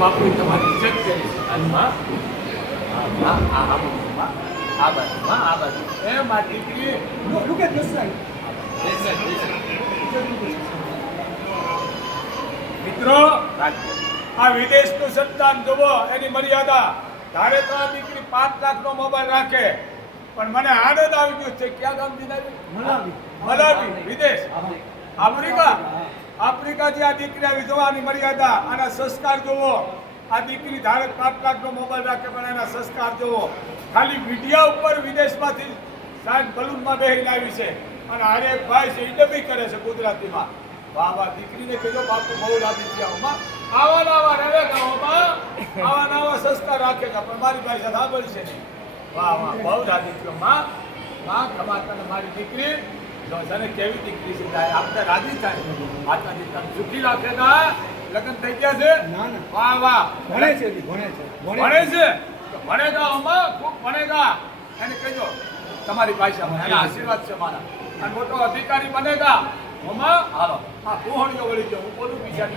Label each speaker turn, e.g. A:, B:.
A: બાપુ તમારી ઇજ્જત કરી આ આ બાજુ આ બાજુ આ બાજુ એ માં દીકરી. મિત્રો આ વિદેશનું સંતાન જુઓ એની મર્યાદા. તારે તો આ દીકરી પાંચ લાખનો મોબાઈલ રાખે. પણ મને આનંદ આવી ગયો છે. ક્યાં ગામ દીધા
B: મલાવી.
A: મલાવી વિદેશ. આફ્રિકા, આફ્રિકાથી આ દીકરી વિધવાની મર્યાદા આના સંસ્કાર જોવો. આ દીકરી ધારે પાંચ લાખનો મોબાઈલ રાખે પણ એના સંસ્કાર જોવો. ખાલી મીડિયા ઉપર વિદેશમાંથી સાહેબ બલૂનમાં બેહીને આવી છે. અને હારે ભાઈ છે એ ડબી કરે છે ગુજરાતીમાં. વાહ દીકરીને કહેજો બાપુ બહુ રાજી થયા હોમાં આવા નવા રહેગા હોમાં આવા નવા સંસ્કાર રાખેગા પણ મારી પાસે સાંભળી છે વાહ વાહ, બહુ રાજી થયો માં માં ખમા મારી દીકરી. જો કેવી દીકરી છે થાય? આપણે રાજી થાય? માતાજી તને સુખી રાખેગા? લગ્ન થઈ ગયા છે?
B: ના, ના.
A: વાહ વાહ.
B: ભણે છે ભણે છે.
A: ભણે છે. તો ભણેગા અમા ખૂબ ભણેગા એને કહેજો તમારી પાસે એના આશીર્વાદ છે મારા. અને મોટો અધિકારી બનેગા અમા હાલો. હા હું વળી ગયો હું બોલું બીજા